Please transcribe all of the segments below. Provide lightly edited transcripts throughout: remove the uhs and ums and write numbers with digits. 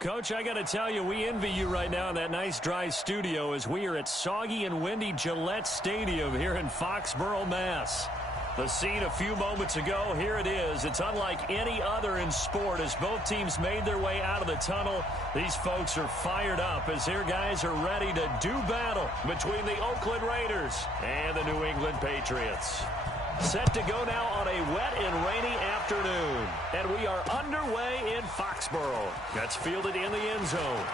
Coach, I got to tell you, we envy you right now in that nice dry studio as we are at soggy and windy Gillette Stadium here in Foxborough, Mass. The scene a few moments ago, here it is. It's unlike any other in sport as both teams made their way out of the tunnel. These folks are fired up as their guys are ready to do battle between the Oakland Raiders and the New England Patriots. Set to go now on a wet and rainy afternoon. And we are underway in Foxborough. That's fielded in the end zone.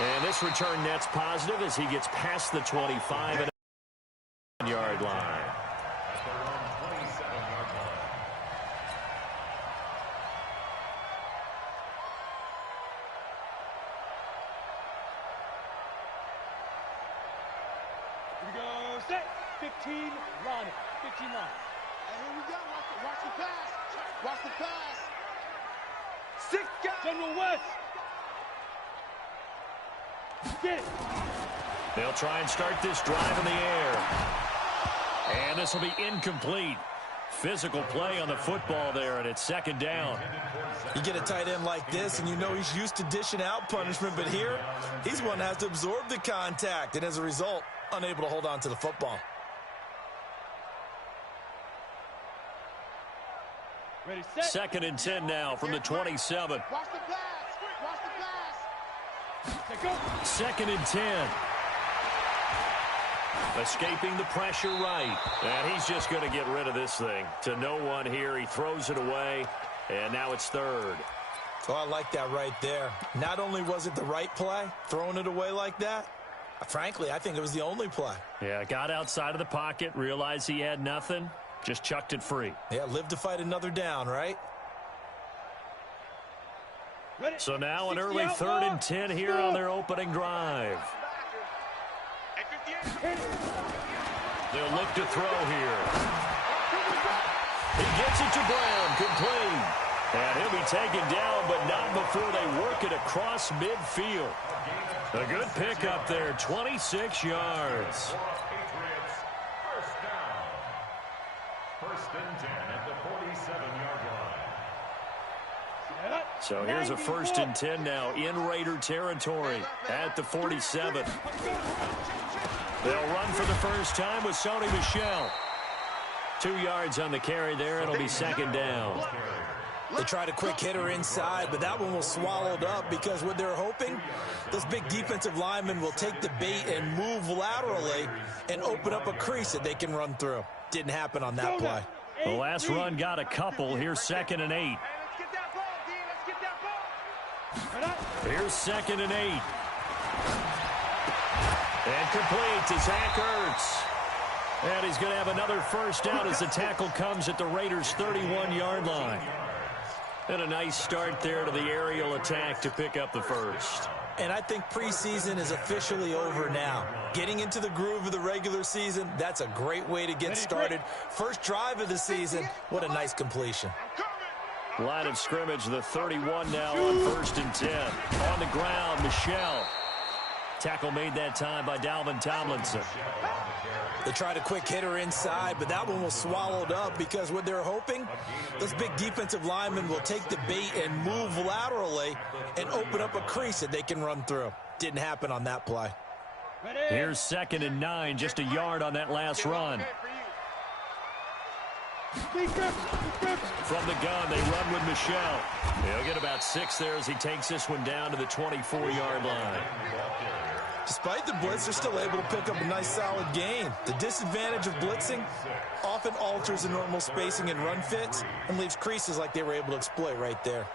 And this return net's positive as he gets past the 25-yard line. Here we go, set. 15, line it. 15 line. And here we go. Watch the pass. Watch the pass. 6 guys. General West. Get it. They'll try and start this drive in the air. And this will be incomplete. Physical play on the football there, and it's second down. You get a tight end like this, and you know he's used to dishing out punishment, but here, he's one that has to absorb the contact, and as a result, unable to hold on to the football. Ready, set. Second and 10 now from the 27. Watch the pass. Watch the pass. Set, go. Second and 10. Escaping the pressure right. And he's just going to get rid of this thing. To no one here. He throws it away. And now it's third. Oh, I like that right there. Not only was it the right play, throwing it away like that, frankly, I think it was the only play. Yeah, got outside of the pocket, realized he had nothing, just chucked it free. Yeah, live to fight another down, right? Ready. So now an early third and 10 here on their opening drive. They'll look to throw here. He gets it to Brown, complete. And he'll be taken down, but not before they work it across midfield. A good pickup there, 26 yards. First and 10 at the 47-yard line. So here's a first and 10 now in Raider territory at the 47. They'll run for the first time with Sony Michel. 2 yards on the carry there. It'll be second down. They tried a quick hitter inside, but that one was swallowed up because what they're hoping, those big defensive linemen will take the bait and move laterally and open up a crease that they can run through. Didn't happen on that play. The last run got a couple. Here's second and 8. Here's second and 8. And complete to Zach Ertz. And he's going to have another first down as the tackle comes at the Raiders' 31-yard line. And a nice start there to the aerial attack to pick up the first. And I think preseason is officially over now. Getting into the groove of the regular season, that's a great way to get started. First drive of the season, what a nice completion. Line of scrimmage, the 31 now on first and 10. On the ground, Michel. Tackle made that time by Dalvin Tomlinson. They tried a quick hitter inside, but that one was swallowed up because what they're hoping, those big defensive linemen will take the bait and move laterally and open up a crease that they can run through. Didn't happen on that play. Here's second and 9, just a yard on that last run. From the gun, they run with Michel. He'll get about 6 there as he takes this one down to the 24-yard line. Despite the blitz, they're still able to pick up a nice solid gain. The disadvantage of blitzing often alters the normal spacing and run fits and leaves creases like they were able to exploit right there.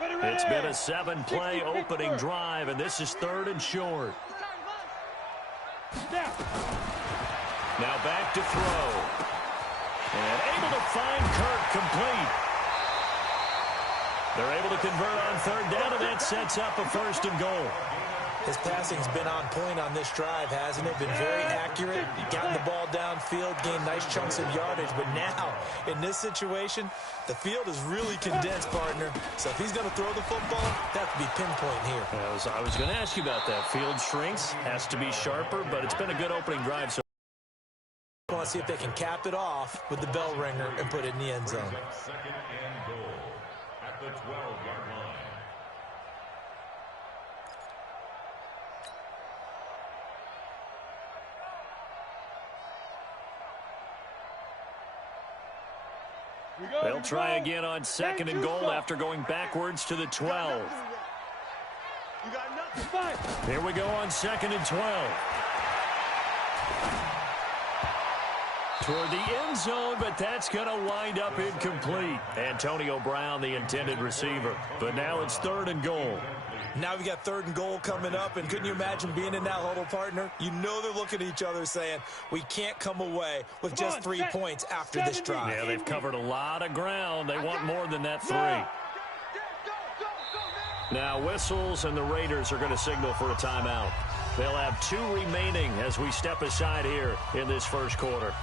It's been a 7-play opening drive, and this is third and short. Now back to throw. And able to find Kirk complete. They're able to convert on third down, and that sets up a first and goal. His passing's been on point on this drive, hasn't it? Been very accurate. Gotten the ball downfield, gained nice chunks of yardage. But now, in this situation, the field is really condensed, partner. So if he's going to throw the football, that have to be pinpoint here. I was going to ask you about that. Field shrinks, has to be sharper, but it's been a good opening drive. So I want to see if they can cap it off with the bell ringer and put it in the end zone. Second and goal at the 12-yard line. They'll try again on 2nd and goal after going backwards to the 12. You got nothing. Here we go on 2nd and 12. Toward the end zone, but that's going to wind up incomplete. Antonio Brown, the intended receiver. But now it's 3rd and goal. Now we got 3rd and goal coming up, and couldn't you imagine being in that huddle, partner? You know they're looking at each other saying, we can't come away with just 3 points after this drive. Yeah, they've covered a lot of ground. They want more than that 3. Now whistles, and the Raiders are going to signal for a timeout. They'll have 2 remaining as we step aside here in this first quarter.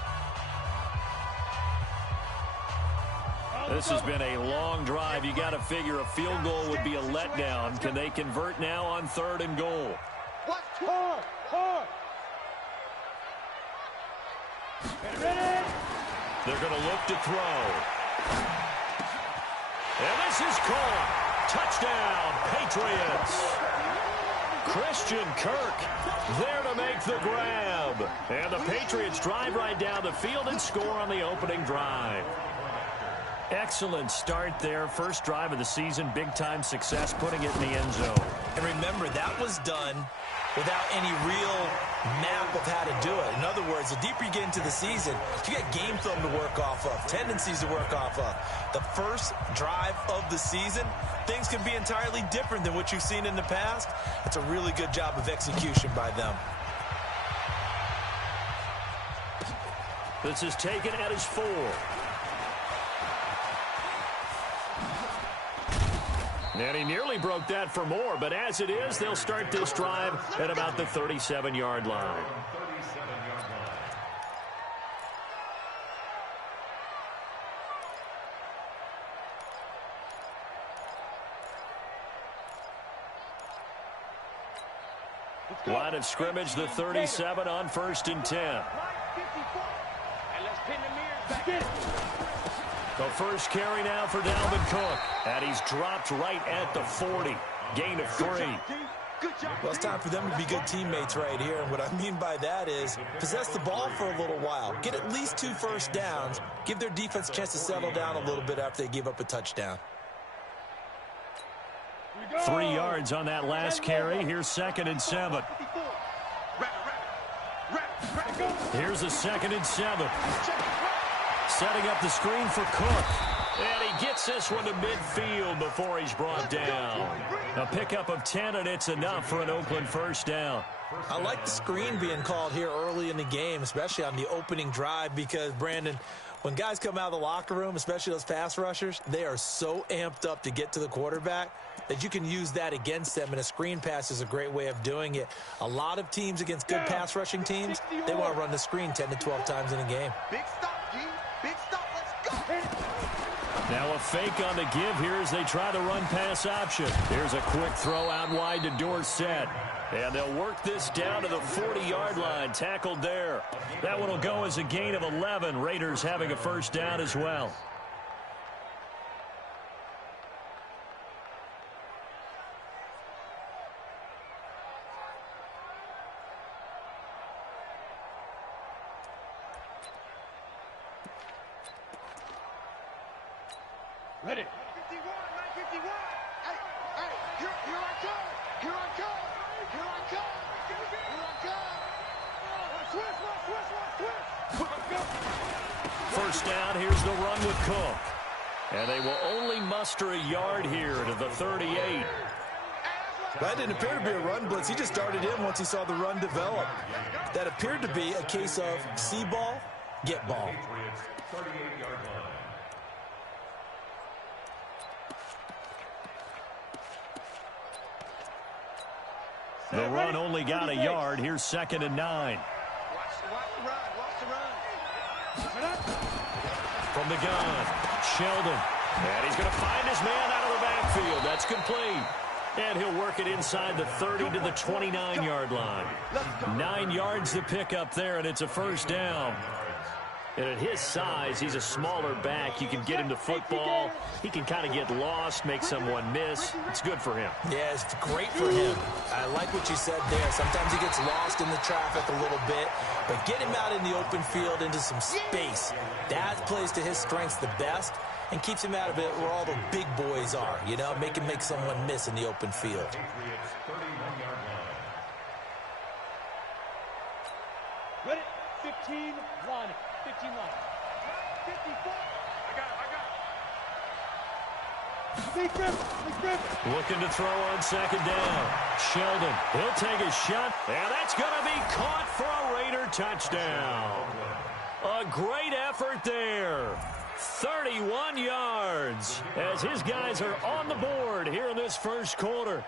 This has been a long drive. You got to figure a field goal would be a letdown. Can they convert now on 3rd and goal? They're going to look to throw. And this is caught. Touchdown, Patriots. Christian Kirk there to make the grab. And the Patriots drive right down the field and score on the opening drive. Excellent start there. First drive of the season. Big-time success putting it in the end zone. And remember, that was done without any real map of how to do it. In other words, the deeper you get into the season, you get game film to work off of, tendencies to work off of. The first drive of the season, things can be entirely different than what you've seen in the past. It's a really good job of execution by them. This is taken at his 4. And he nearly broke that for more, but as it is, they'll start this drive at about the 37-yard line. Line of scrimmage, the 37 on 1st and 10. The first carry now for Dalvin Cook. And he's dropped right at the 40. Gain of 3. Well, it's time for them to be good teammates right here. And what I mean by that is possess the ball for a little while. Get at least 2 first downs. Give their defense a chance to settle down a little bit after they give up a touchdown. 3 yards on that last carry. Here's 2nd and 7. Here's a 2nd and 7. Setting up the screen for Cook. And he gets this one to midfield before he's brought down. A pickup of 10, and it's enough for an Oakland first down. I like the screen being called here early in the game, especially on the opening drive, because, Brandon, when guys come out of the locker room, especially those pass rushers, they are so amped up to get to the quarterback that you can use that against them, and a screen pass is a great way of doing it. A lot of teams against good pass rushing teams, they want to run the screen 10 to 12 times in a game. Big stop, G. Big stop. Let's go. Now a fake on the give here as they try the run pass option. Here's a quick throw out wide to Dorsett. And they'll work this down to the 40-yard line. Tackled there. That one will go as a gain of 11. Raiders having a first down as well. Ready. 51, 951. Hey, here I come. Here I come. Here I come. Here I come. First down, here's the run with Cook. And they will only muster a yard here to the 38. That didn't appear to be a run blitz. He just darted in once he saw the run develop. That appeared to be a case of see ball, get ball. The run only got a yard. Here's 2nd and 9. Watch the run. Watch the run. From the gun, Sheldon. And he's going to find his man out of the backfield. That's complete. And he'll work it inside the 30 to the 29-yard line. 9 yards to pick up there, and it's a first down. And at his size, he's a smaller back. You can get him to football. He can kind of get lost, make someone miss. It's good for him. Yeah, it's great for him. I like what you said there. Sometimes he gets lost in the traffic a little bit, but get him out in the open field into some space. That plays to his strengths the best. and keeps him out of it where all the big boys are, you know, make someone miss in the open field. Patriots 31-yard line. Ready? 15, line it. 15 line it. 54. I got it. Big grip. Looking to throw on second down. Sheldon, he'll take a shot, and that's going to be caught for a Raider touchdown. A great effort there. 31 yards as his guys are on the board here in this first quarter.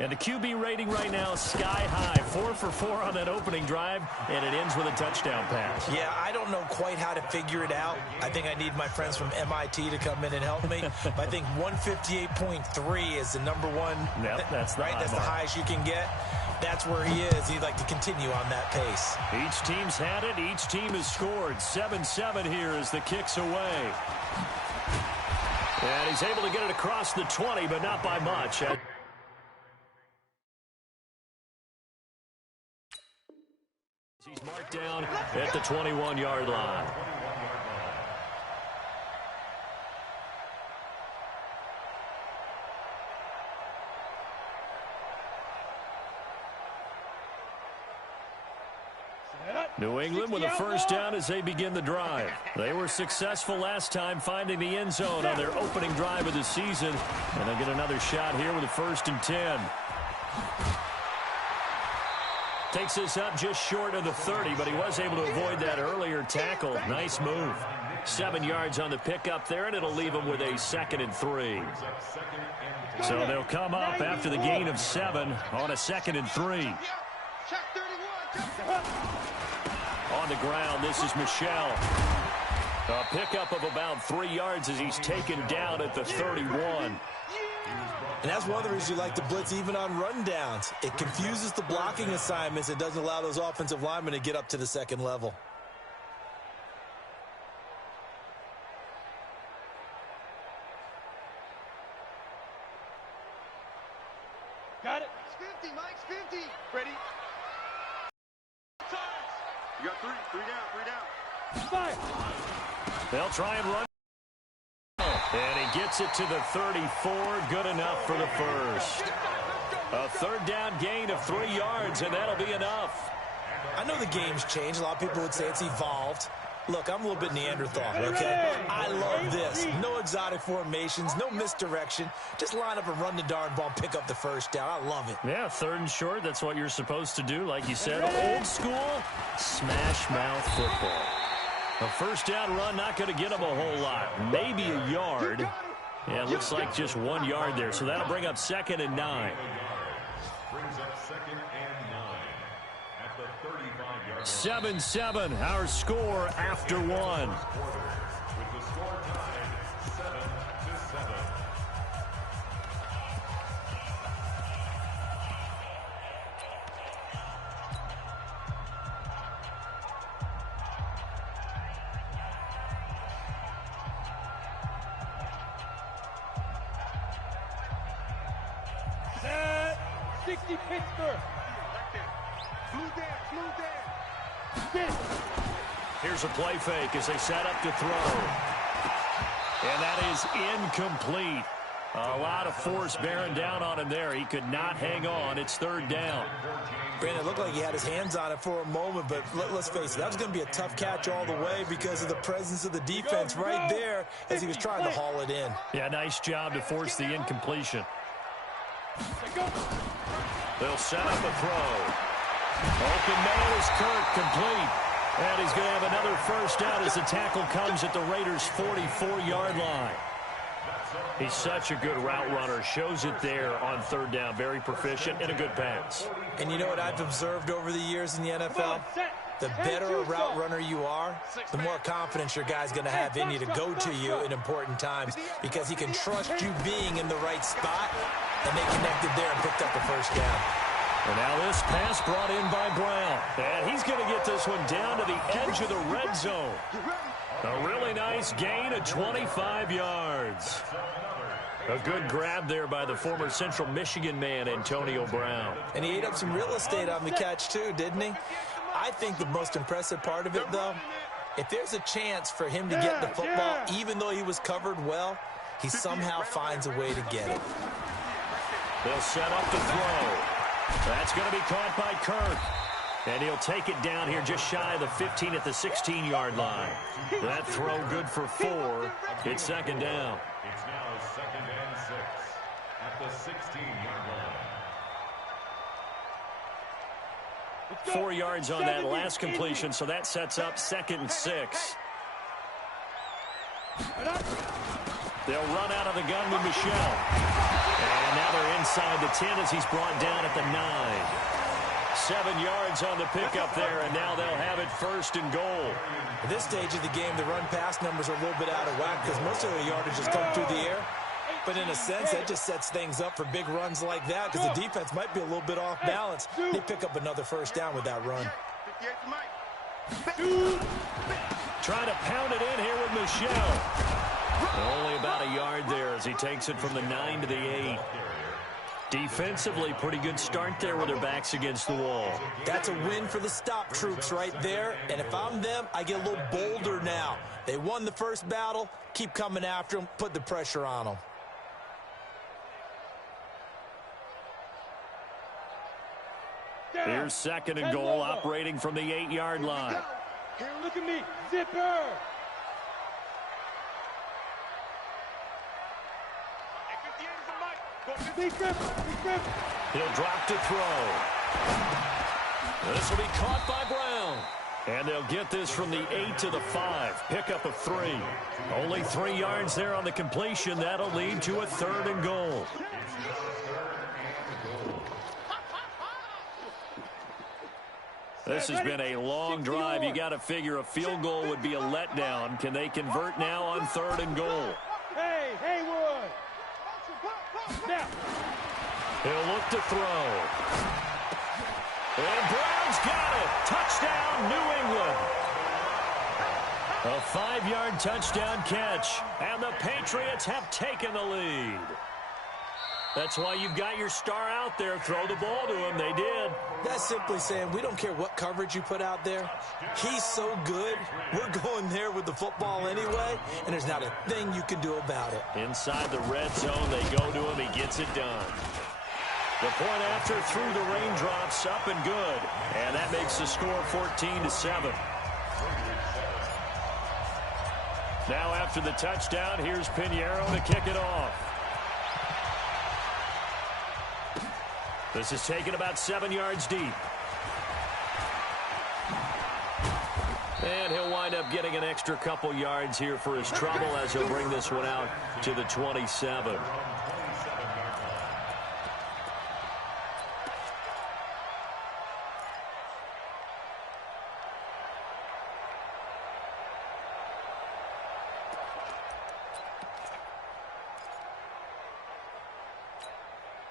And the QB rating right now sky high. 4 for 4 on that opening drive, and it ends with a touchdown pass. Yeah, I don't know quite how to figure it out. I think I need my friends from MIT to come in and help me. But I think 158.3 is the number one. Yep, that's the right. That's the highest you can get. That's where he is. He'd like to continue on that pace. Each team's had it. Each team has scored. 7-7 here as the kick's away. And he's able to get it across the 20, but not by much. He's marked down at the 21-yard line. New England with a first down as they begin the drive. They were successful last time finding the end zone on their opening drive of the season. And they'll get another shot here with a 1st and 10. Takes this up just short of the 30, but he was able to avoid that earlier tackle. Nice move. 7 yards on the pickup there, and it'll leave him with a 2nd and 3. So they'll come up after the gain of 7 on a 2nd and 3. On the ground, this is Michel. A pickup of about 3 yards as he's taken down at the 31. And that's one of the reasons you like to blitz even on rundowns. It confuses the blocking assignments. It doesn't allow those offensive linemen to get up to the second level. Got it. It's 50, Mike. It's 50. Ready? You got 3. 3 down. 3 down. Fire. They'll try and run. And he gets it to the 34. Good enough for the first. A 3rd down gain of 3 yards, and that'll be enough. I know the game's changed. A lot of people would say it's evolved. Look, I'm a little bit Neanderthal, okay? I love this. No exotic formations, no misdirection. Just line up and run the darn ball, pick up the first down. I love it. Yeah, 3rd and short. That's what you're supposed to do. Like you said, old school, smash mouth football. A 1st down run, not going to get him a whole lot. Maybe a yard. Yeah, it looks like just 1 yard there. So that'll bring up 2nd and 9. Brings up 2nd and 9 at the 35-yard line. 7-7, our score after 1. With the score tied 7-7. Set. 60 Pittsburgh. Smooth down. Smooth down. Get it. Here's a play fake as they set up to throw. And that is incomplete. A lot of force bearing down on him there. He could not hang on. It's 3rd down. Brandon, it looked like he had his hands on it for a moment, but let's face it, that was going to be a tough catch all the way because of the presence of the defense right there as he was trying to haul it in. Yeah, nice job to force the incompletion. They'll set up a throw. Open man is Kirk, complete. And he's going to have another first down as the tackle comes at the Raiders' 44-yard line. He's such a good route runner. Shows it there on 3rd down. Very proficient and a good pass. And you know what I've observed over the years in the NFL? The better a route runner you are, the more confidence your guy's going to have in you to go to you in important times because he can trust you being in the right spot, and they connected there and picked up the first down. And now this pass brought in by Brown. And he's going to get this one down to the edge of the red zone. A really nice gain of 25 yards. A good grab there by the former Central Michigan man, Antonio Brown. And he ate up some real estate on the catch, too, didn't he? I think the most impressive part of it, though, If there's a chance for him to get the football, even though he was covered well, he somehow finds a way to get it. They'll set up the throw. That's going to be caught by Kirk. And he'll take it down here just shy of the 15 at the 16-yard line. That throw good for 4. It's second down. It's now 2nd and 6 at the 16-yard line. 4 yards on that last completion, so that sets up 2nd and 6. They'll run out of the gun with Michel. And now they're inside the 10 as he's brought down at the 9. 7 yards on the pickup there, and now they'll have it 1st and goal. At this stage of the game, the run-pass numbers are a little bit out of whack because most of the yardage has come through the air. But in a sense, that just sets things up for big runs like that because the defense might be a little bit off balance. They pick up another 1st down with that run. Trying to pound it in here with Michel. Only about a yard there as he takes it from the 9 to the 8. Defensively, pretty good start there with their backs against the wall. That's a win for the stop troops right there. And if I'm them, I get a little bolder now. They won the first battle. Keep coming after them. Put the pressure on them. Here's 2nd and goal, operating from the 8-yard line. Here, look at me. Zipper. He'll drop to throw. This will be caught by Brown. And they'll get this from the 8 to the 5. Pickup of 3. Only 3 yards there on the completion. That'll lead to a 3rd and goal. This has been a long drive. You got to figure a field goal would be a letdown. Can they convert now on 3rd and goal? Hey, Haywood. Now. He'll look to throw. And Brown's got it. Touchdown, New England. A 5-yard touchdown catch. And the Patriots have taken the lead. That's why you've got your star out there. Throw the ball to him. They did. That's simply saying we don't care what coverage you put out there. He's so good. We're going there with the football anyway, and there's not a thing you can do about it. Inside the red zone, they go to him. He gets it done. The point after through the raindrops, up and good. And that makes the score 14-7. Now after the touchdown, here's Pinheiro to kick it off. This is taken about 7 yards deep. And he'll wind up getting an extra couple yards here for his trouble as he'll bring this one out to the 27.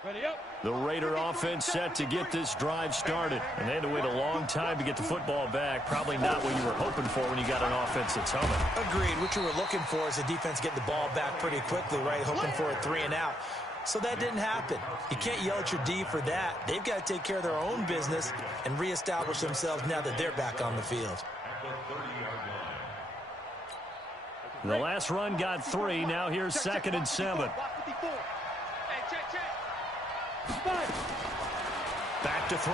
Ready up. The Raider offense set to get this drive started. And they had to wait a long time to get the football back. Probably not what you were hoping for when you got an offense that's humming. Agreed. What you were looking for is the defense getting the ball back pretty quickly, right? Hoping for a 3 and out. So that didn't happen. You can't yell at your D for that. They've got to take care of their own business and reestablish themselves now that they're back on the field. The last run got 3. Now here's 2nd and 7. Back to throw.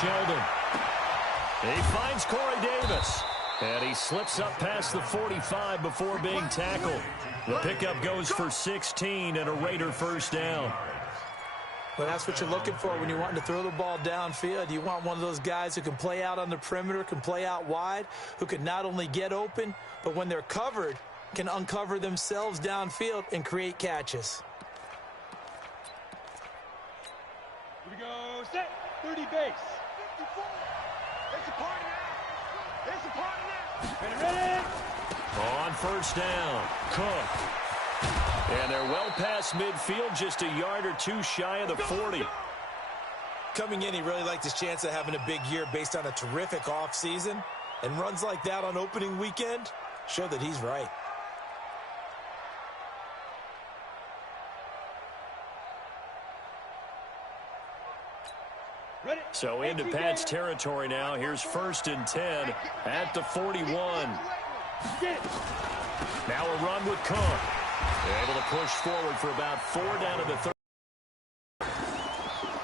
Sheldon. He finds Corey Davis. And he slips up past the 45 before being tackled. The pickup goes for 16 and a Raider 1st down. Well, that's what you're looking for when you're wanting to throw the ball downfield. You want one of those guys who can play out on the perimeter, can play out wide, who can not only get open, but when they're covered, can uncover themselves downfield and create catches. Here we go. Set. 30 base. It's a party now. It's a party now. Ready. On 1st down, Cook. And they're well past midfield, just a yard or 2 shy of the 40. Coming in, he really liked his chance of having a big year based on a terrific offseason. And runs like that on opening weekend show that he's right. So into Pat's territory now. Here's 1st and 10 at the 41. Now a run with Cook. They're able to push forward for about 4 down to the 30.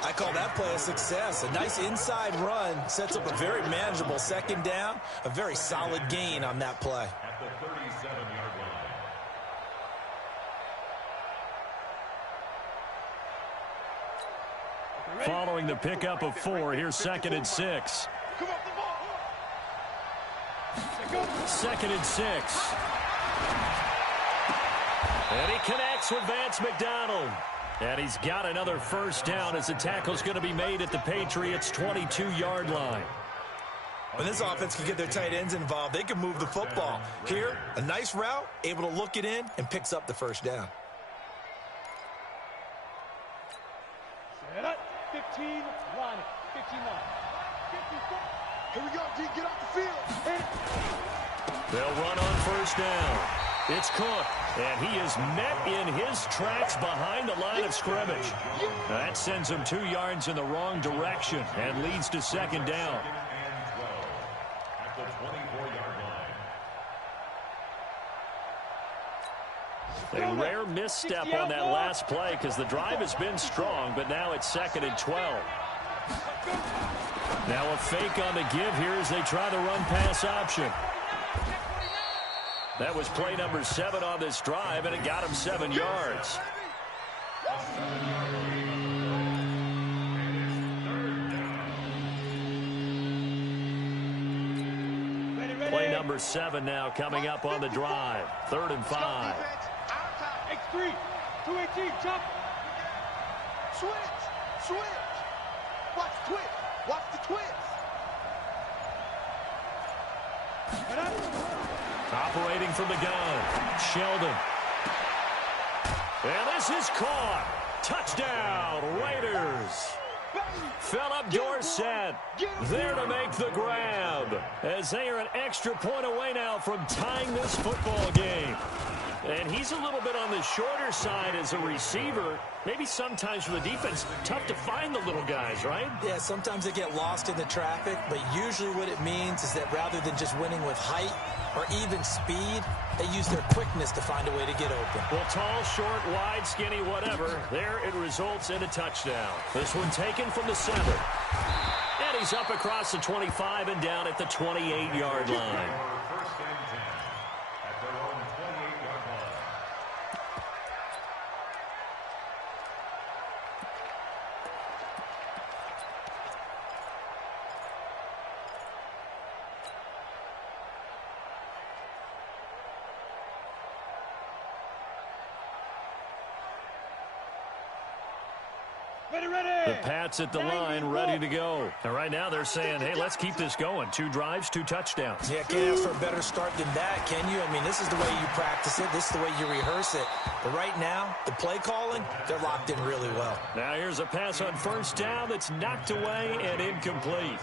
I call that play a success. A nice inside run sets up a very manageable 2nd down. A very solid gain on that play. At the 37-yard line. Following the pickup of 4, here's 2nd and 6. 2nd and 6. And he connects with Vance McDonald. And he's got another 1st down as the tackle's going to be made at the Patriots' 22-yard line. When this offense can get their tight ends involved, they can move the football. Here, a nice route, able to look it in, and picks up the 1st down. Set up. 15, line it. 15 line. 54. Here we go, D. Get off the field. They'll run on 1st down. It's Cook, and he is met in his tracks behind the line of scrimmage. That sends him 2 yards in the wrong direction and leads to 2nd down. At the 24-yard line. A rare misstep on that last play because the drive has been strong, but now it's 2nd and 12. Now a fake on the give here as they try the run-pass option. That was play number 7 on this drive, and it got him 7 yards. Play number 7 now coming up on the drive. 3rd and 5. X3. 218. Jump. Switch. Watch the twist. Watch the twist. Operating from the gun, Sheldon. And this is caught. Touchdown, Raiders. Philip Dorsett there to make the grab as they are an extra point away now from tying this football game. And he's a little bit on the shorter side as a receiver. Maybe sometimes for the defense, tough to find the little guys, right? Yeah, sometimes they get lost in the traffic, but usually what it means is that rather than just winning with height or even speed, they use their quickness to find a way to get open. Well, tall, short, wide, skinny, whatever, there it results in a touchdown. This one taken from the center. And he's up across the 25 and down at the 28-yard line. First and 10 at their own 28-yard line. The Pats at the line, ready to go. And right now they're saying, hey, let's keep this going. 2 drives, 2 touchdowns. Yeah, can't ask for a better start than that, can you? I mean, this is the way you practice it. This is the way you rehearse it. But right now, the play calling, they're locked in really well. Now here's a pass on 1st down that's knocked away and incomplete.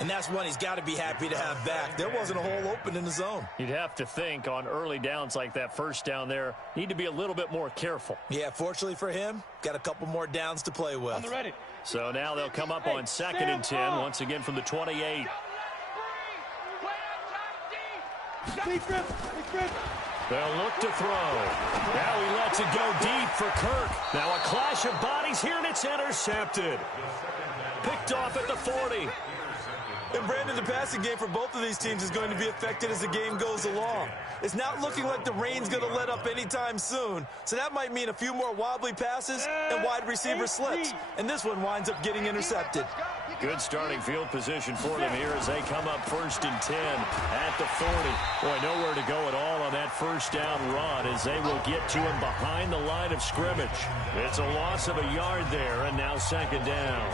And that's one he's got to be happy to have back. There wasn't a hole open in the zone. You'd have to think on early downs like that 1st down there, need to be a little bit more careful. Yeah, fortunately for him, got a couple more downs to play with. On the ready. So now they'll come up on 2nd and 10, once again from the 28. They'll look to throw. Now he lets it go deep for Kirk. Now a clash of bodies here, and it's intercepted. Picked off at the 40. And Brandon, the passing game for both of these teams is going to be affected as the game goes along. It's not looking like the rain's going to let up anytime soon. So that might mean a few more wobbly passes and wide receiver slips. And this one winds up getting intercepted. Good starting field position for them here as they come up 1st and 10 at the 40. Boy, nowhere to go at all on that 1st down run as they will get to him behind the line of scrimmage. It's a loss of a yard there, and now 2nd down.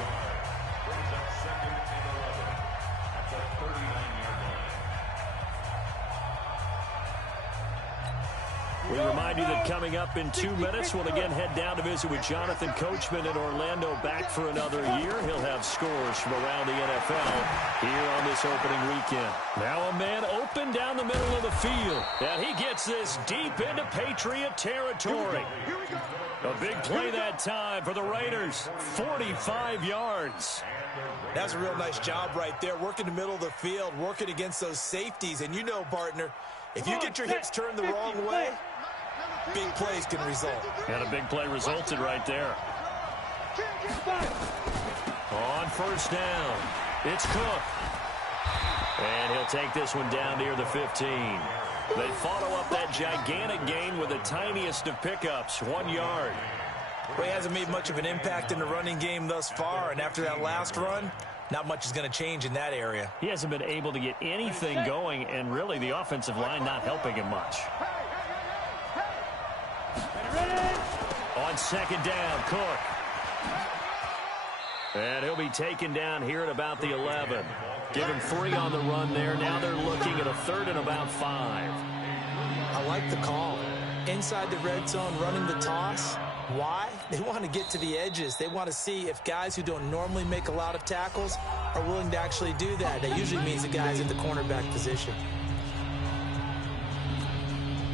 We remind you that coming up in 2 minutes, we'll again head down to visit with Jonathan Coachman in Orlando, back for another year. He'll have scores from around the NFL here on this opening weekend. Now a man open down the middle of the field, and he gets this deep into Patriot territory. A big play that time for the Raiders, 45 yards. That's a real nice job right there, working the middle of the field, working against those safeties. And you know, partner, if you get your hips turned the wrong way, big plays can result. And a big play resulted right there. On first down, it's Cook. And he'll take this one down near the 15. They follow up that gigantic gain with the tiniest of pickups, 1 yard. Well, he hasn't made much of an impact in the running game thus far, and after that last run, not much is going to change in that area. He hasn't been able to get anything going, and really the offensive line not helping him much. On second down, Cook. And he'll be taken down here at about the 11. Give him 3 on the run there. Now they're looking at a 3rd and about 5. I like the call. Inside the red zone, running the toss. Why? They want to get to the edges. They want to see if guys who don't normally make a lot of tackles are willing to actually do that. That usually means the guys in the cornerback position.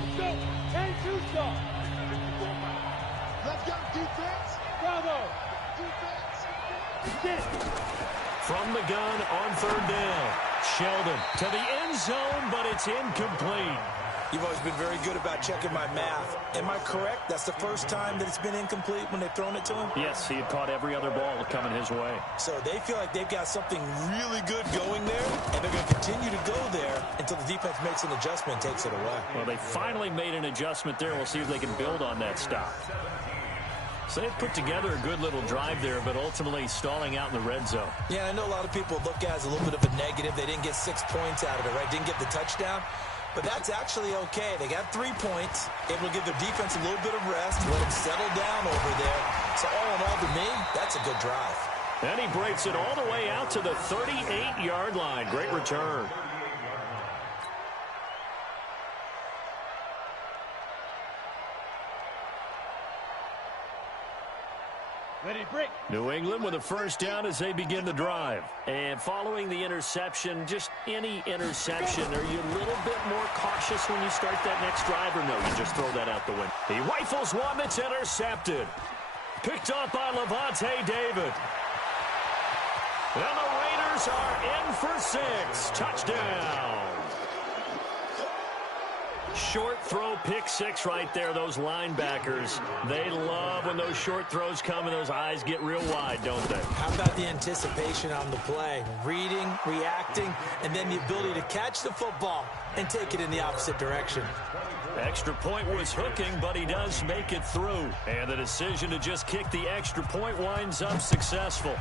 Let's go. 10-2 stop. Let's go, defense. Bravo. Defense. From the gun on 3rd down. Sheldon to the end zone, but it's incomplete. You've always been very good about checking my math. Am I correct? That's the first time that it's been incomplete when they've thrown it to him? Yes, he had caught every other ball coming his way. So they feel like they've got something really good going there, and they're going to continue to go there until the defense makes an adjustment and takes it away. Well, they finally made an adjustment there. We'll see if they can build on that stop. So they've put together a good little drive there, but ultimately stalling out in the red zone. Yeah, I know a lot of people look at it as a little bit of a negative. They didn't get 6 points out of it, right? Didn't get the touchdown. But that's actually okay. They got 3 points. Able to give their defense a little bit of rest, let them settle down over there. So all in all, to me, that's a good drive. And he breaks it all the way out to the 38-yard line. Great return. Ready, break. New England with a first down as they begin the drive. And following the interception, just any interception, are you a little bit more cautious when you start that next drive, or no, you just throw that out the window? He rifles one that's intercepted. Picked up by Levante David. And the Raiders are in for 6. Touchdown. Short throw, pick 6 right there. Those linebackers, they love when those short throws come and those eyes get real wide, don't they? How about the anticipation on the play? Reading, reacting, and then the ability to catch the football and take it in the opposite direction. Extra point was hooking, but he does make it through. And the decision to just kick the extra point winds up successful.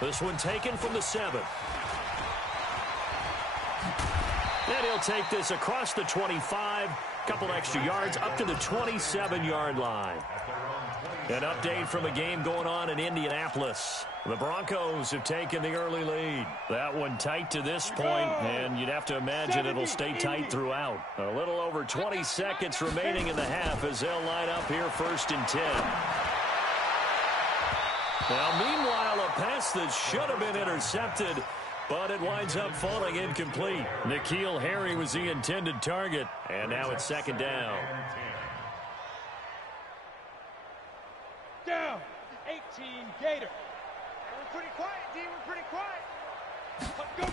This one taken from the 7. And he'll take this across the 25, couple extra yards, up to the 27-yard line. An update from a game going on in Indianapolis. The Broncos have taken the early lead. That one tight to this point, and you'd have to imagine it'll stay tight throughout. A little over 20 seconds remaining in the half as they'll line up here 1st and 10. Now, meanwhile, a pass that should have been intercepted, but it winds up falling incomplete. N'Keal Harry was the intended target, and now it's 2nd down. Down. 18 Gator. We're pretty quiet, D. We're pretty quiet. Go.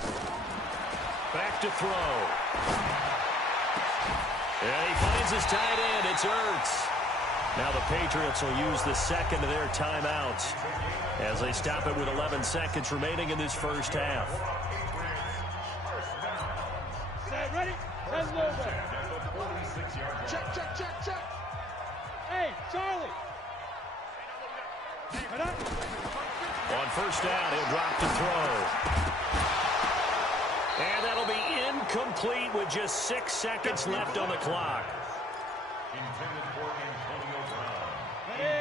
Back to throw. And he finds his tight end. It's Ertz. Now the Patriots will use the 2nd of their timeouts as they stop it with 11 seconds remaining in this first half. Set, ready? Let's move it. Check, check, check, check. Hey, Charlie. Right up. On first down, he'll drop to throw. And that'll be incomplete with just 6 seconds left on the clock.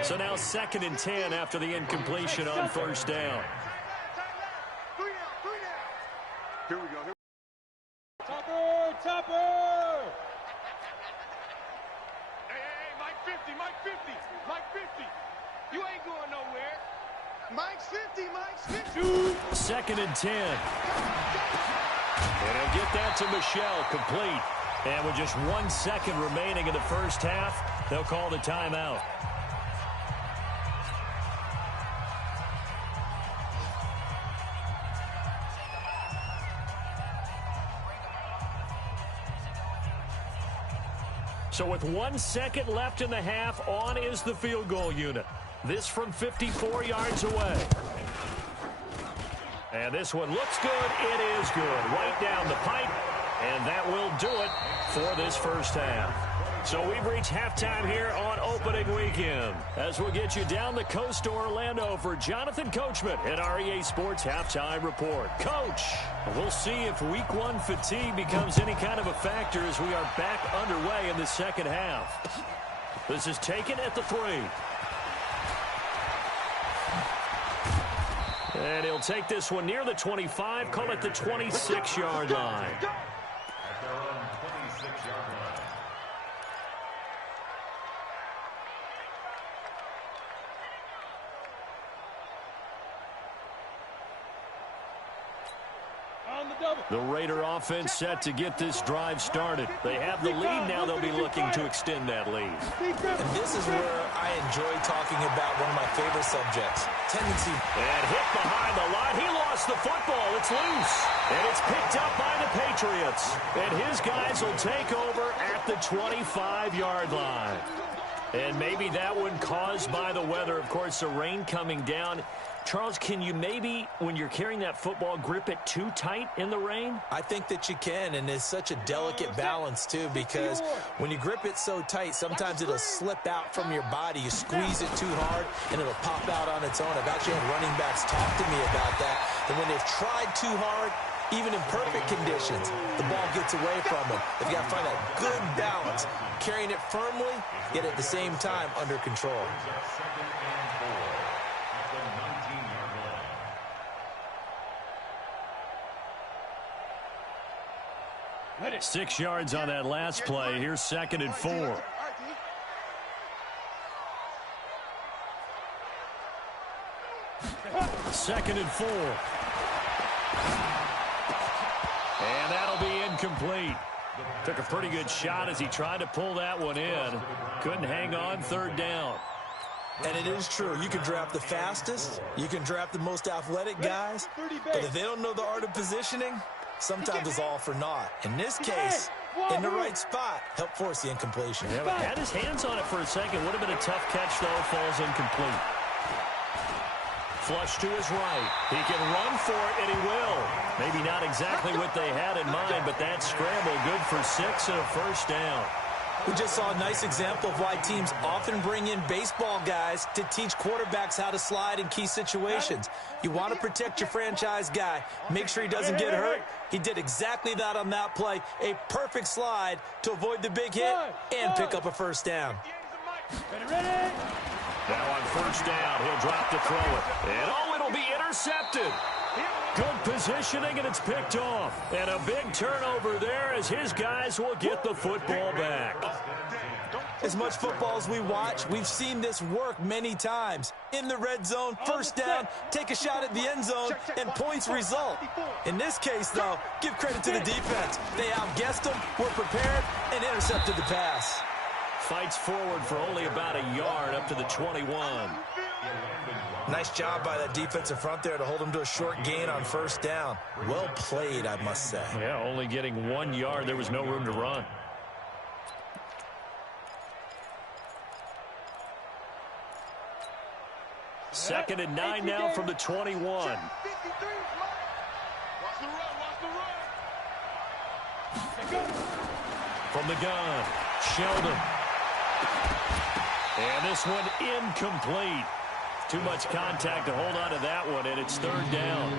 So now 2nd and 10 after the incompletion on first down. 3 down. Here we go. Topper, Topper. and 10. And he'll get that to Michelle, complete. And with just 1 second remaining in the first half, they'll call the timeout. So with 1 second left in the half, on is the field goal unit. This from 54 yards away. And this one looks good. It is good. Right down the pipe. And that will do it for this first half. So we've reached halftime here on opening weekend. As we'll get you down the coast to Orlando for Jonathan Coachman at our EA Sports Halftime Report. Coach, we'll see if week 1 fatigue becomes any kind of a factor as we are back underway in the second half. This is taken at the 3. And he'll take this one near the 25, call it the 26-yard line. At their own 26-yard line. The Raider offense set to get this drive started. They have the lead now. They'll be looking to extend that lead. And this is where I enjoy talking about one of my favorite subjects, tendency. And hit behind the line. He lost the football. It's loose. And it's picked up by the Patriots. And his guys will take over at the 25-yard line. And maybe that one caused by the weather. Of course, the rain coming down. Charles, can you maybe, when you're carrying that football, grip it too tight in the rain? I think that you can, and it's such a delicate balance, too, because when you grip it so tight, sometimes it'll slip out from your body. You squeeze it too hard, and it'll pop out on its own. I've actually had running backs talk to me about that, that when they've tried too hard, even in perfect conditions, the ball gets away from them. They've got to find that good balance, carrying it firmly, yet at the same time under control. Second and 4 at the 19-yard line. 6 yards on that last play. Here's second and 4. Second and 4. And that'll be incomplete. Took a pretty good shot as he tried to pull that one in. Couldn't hang on, third down. And it is true. You can draft the fastest. You can draft the most athletic guys. But if they don't know the art of positioning, sometimes it's all for naught. In this case, in the right spot, helped force the incompletion. Yeah, but had his hands on it for a second. Would have been a tough catch, though. Falls incomplete. Flush to his right. He can run for it, and he will. Maybe not exactly what they had in mind, but that scramble good for 6 and a first down. We just saw a nice example of why teams often bring in baseball guys to teach quarterbacks how to slide in key situations. You want to protect your franchise guy. Make sure he doesn't get hurt. He did exactly that on that play. A perfect slide to avoid the big hit and pick up a first down. Now on first down, he'll drop to throw it. And it'll be intercepted. Good positioning, and it's picked off. And a big turnover there as his guys will get the football back. As much football as we watch, we've seen this work many times. In the red zone, first down, take a shot at the end zone, and points result. In this case, though, give credit to the defense. They outguessed them, were prepared, and intercepted the pass. Fights forward for only about a yard up to the 21. Nice job by that defensive front there to hold him to a short gain on first down. Well played, I must say. Yeah, only getting 1 yard. There was no room to run. Second and 9 now from the 21. Watch the run. From the gun, Sheldon. And this one incomplete. Too much contact to hold on to that one, and it's third down.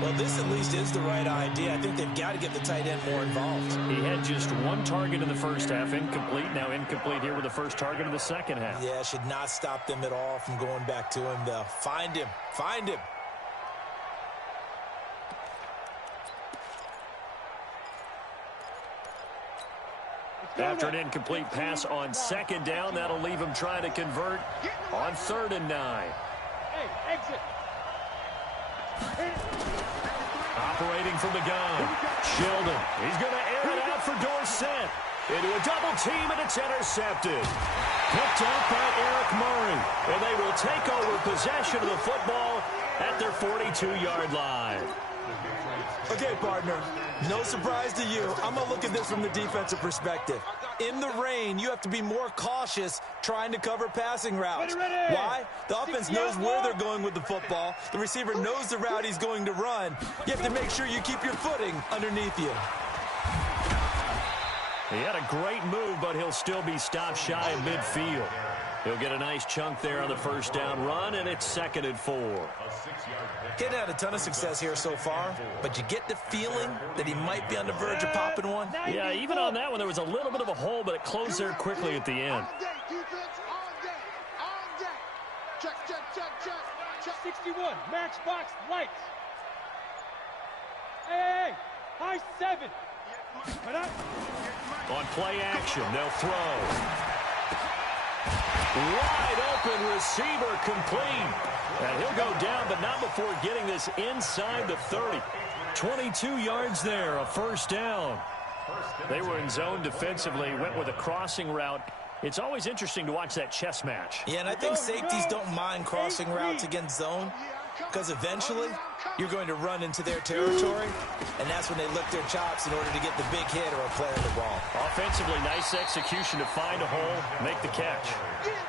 Well, this at least is the right idea. I think they've got to get the tight end more involved. He had just one target in the first half, incomplete. Now incomplete here with the first target of the second half. Yeah, should not stop them at all from going back to him, though. Find him. Find him. After an incomplete pass on second down, that'll leave him trying to convert on 3rd and 9. Hey, exit. operating from the gun. Sheldon, he's going to air it out for Dorsett. Into a double team, and it's intercepted. Picked up by Eric Murray. And they will take over possession of the football at their 42-yard line. Okay, partner, no surprise to you. I'm going to look at this from the defensive perspective. In the rain, you have to be more cautious trying to cover passing routes. Why? The offense knows where they're going with the football. The receiver knows the route he's going to run. You have to make sure you keep your footing underneath you. He had a great move, but he'll still be stopped shy of midfield. He'll get a nice chunk there on the first down run, and it's 2nd and 4. He hadn't had a ton of success here so far, but you get the feeling that he might be on the verge of popping one. Yeah, even on that one, there was a little bit of a hole, but it closed there quickly at the end. All day, defense, all day, all day. Check, check, check, check, check. 61, matchbox lights. Hey, high 7. On play action, they'll throw. Wide open receiver complete. And he'll go down, but not before getting this inside the 30. 22 yards there, a first down. They were in zone defensively, went with a crossing route. It's always interesting to watch that chess match. Yeah, and I think safeties don't mind crossing routes against zone because eventually you're going to run into their territory, and that's when they lick their chops in order to get the big hit or a play on the ball. Offensively, nice execution to find a hole, make the catch.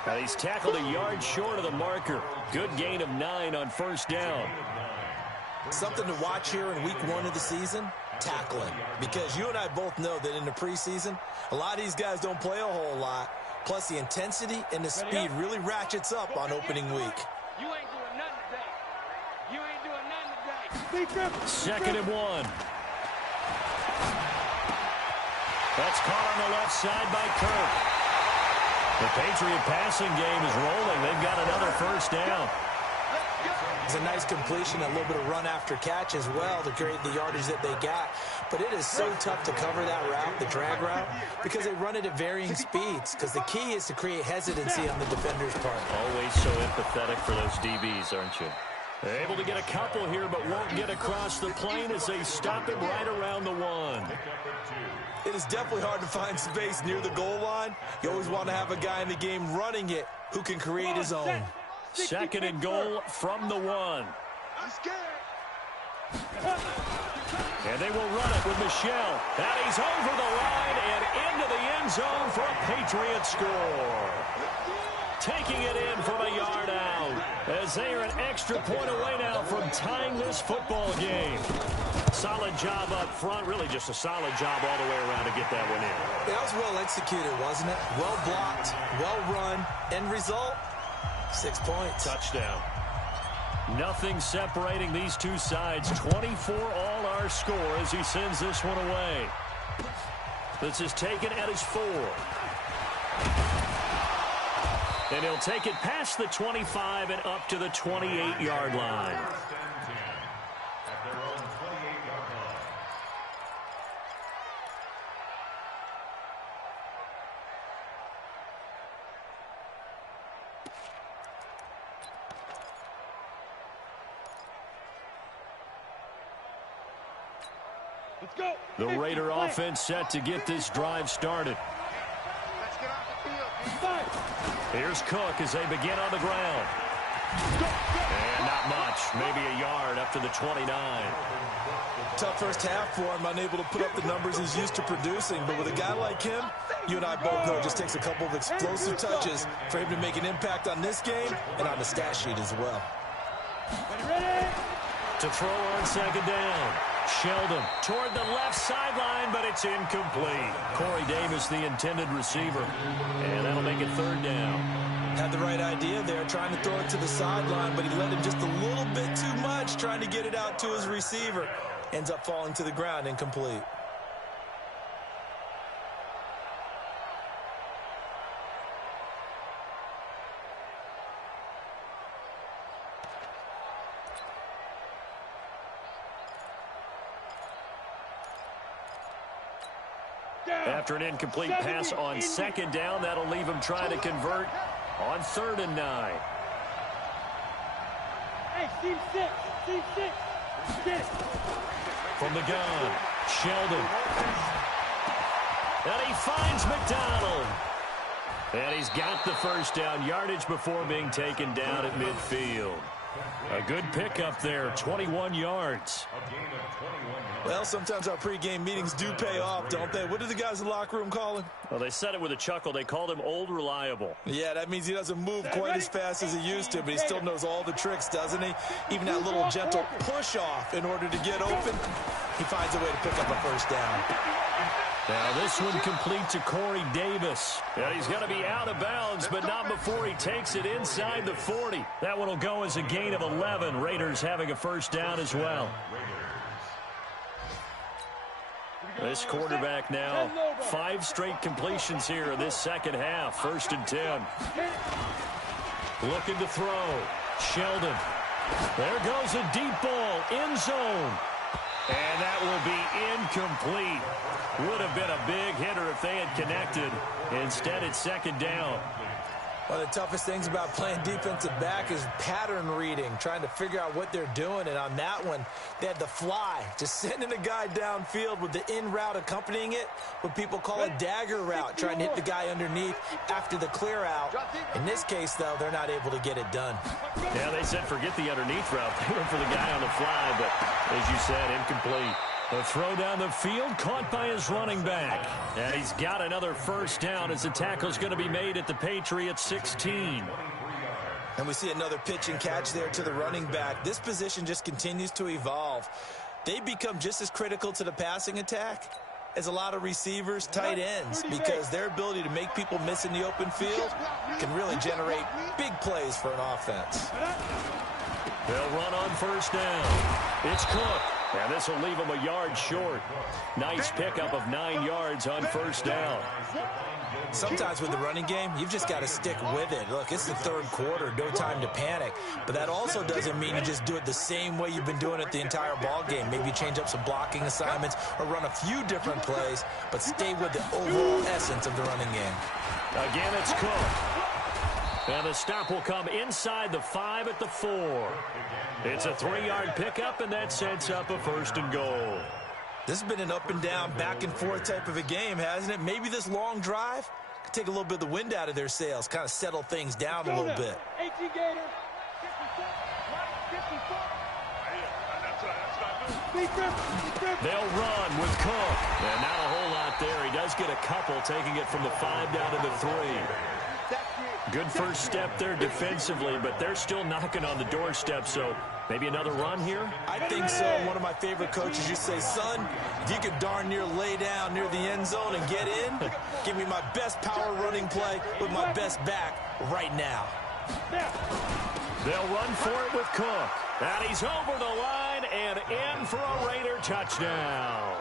Now he's tackled a yard short of the marker. Good gain of 9 on first down. Something to watch here in week 1 of the season, tackling. Because you and I both know that in the preseason, a lot of these guys don't play a whole lot. Plus, the intensity and the speed really ratchets up on opening week. You ain't doing nothing today. You ain't doing nothing today. 2nd and 1. That's caught on the left side by Kirk. The Patriot passing game is rolling. They've got another first down. It's a nice completion, a little bit of run after catch as well to create the yardage that they got. But it is so tough to cover that route, the drag route, because they run it at varying speeds. Because the key is to create hesitancy on the defender's part. Always so empathetic for those DBs, aren't you? They're able to get a couple here, but won't get across the plane as they stop him right around the 1. It is definitely hard to find space near the goal line. You always want to have a guy in the game running it who can create his own. 2nd and goal from the 1. I'm scared. And they will run it with Michelle. And he's over the line and into the end zone for a Patriot score. Taking it in from a yard out, as they are an extra point away now from tying this football game. Solid job up front, really just a solid job all the way around to get that one in. That was well executed, wasn't it? Well blocked, well run. End result, 6 points. Touchdown. Nothing separating these two sides. 24 all our score as he sends this one away. This is taken at his 4. And he'll take it past the 25 and up to the 28-yard line. Let's go. The Raider offense set to get this drive started. Let's get off the field. Here's Cook as they begin on the ground. And not much, maybe a yard up to the 29. Tough first half for him, unable to put up the numbers he's used to producing. But with a guy like him, you and I both know it just takes a couple of explosive touches for him to make an impact on this game and on the stat sheet as well. Ready? To throw on 2nd down. Sheldon toward the left sideline, but it's incomplete. Corey Davis, the intended receiver. And that'll make it 3rd down. Had the right idea there, trying to throw it to the sideline, but he let him just a little bit too much, trying to get it out to his receiver. Ends up falling to the ground, incomplete. After an incomplete pass on 2nd down, that'll leave him trying to convert on 3rd and 9. Hey, team 6. Team 6. Get it. from the gun. Sheldon. And he finds McDonald. And he's got the first down, yardage before being taken down at midfield. A good pickup there, 21 yards. Well, sometimes our pregame meetings do pay off, don't they? What do the guys in the locker room call him? Well, they said it with a chuckle. They called him Old Reliable. Yeah, that means he doesn't move quite as fast as he used to, but he still knows all the tricks, doesn't he? Even that little gentle push-off in order to get open, he finds a way to pick up a first down. Now this one complete to Corey Davis. And he's going to be out of bounds, but not before he takes it inside the 40. That one will go as a gain of 11. Raiders having a first down as well. This quarterback now, 5 straight completions here in this second half. 1st and 10. Looking to throw. Sheldon. There goes a deep ball. End zone. And that will be incomplete. Would have been a big hitter if they had connected. Instead, it's 2nd down. One of the toughest things about playing defensive back is pattern reading, trying to figure out what they're doing. And on that one, they had the fly, just sending a guy downfield with the in route accompanying it, what people call a dagger route, trying to hit the guy underneath after the clear out. In this case, though, they're not able to get it done. Yeah, they said forget the underneath route. They went for the guy on the fly, but as you said, incomplete. The throw down the field, caught by his running back. And he's got another first down as the tackle's going to be made at the Patriots 16. And we see another pitch and catch there to the running back. This position just continues to evolve. They become just as critical to the passing attack as a lot of receivers, tight ends, because their ability to make people miss in the open field can really generate big plays for an offense. They'll run on first down. It's Cook. And this will leave him a yard short. Nice pickup of 9 yards on first down. Sometimes with the running game, you've just got to stick with it. Look, it's the 3rd quarter, no time to panic. But that also doesn't mean you just do it the same way you've been doing it the entire ball game. Maybe change up some blocking assignments or run a few different plays, but stay with the overall essence of the running game. Again, it's Cook. And the stop will come inside the 5 at the 4. It's a 3-yard pickup, and that sets up a 1st and goal. This has been an up and down, back and forth type of a game, hasn't it? Maybe this long drive could take a little bit of the wind out of their sails, kind of settle things down a little bit. 18 Gator, 54. They'll run with Cook. And not a whole lot there. He does get a couple, taking it from the 5 down to the 3. Good first step there defensively, but they're still knocking on the doorstep, so maybe another run here? I think so. One of my favorite coaches used to say, son, if you could darn near lay down near the end zone and get in, give me my best power running play with my best back right now. They'll run for it with Cook. And he's over the line and in for a Raider touchdown.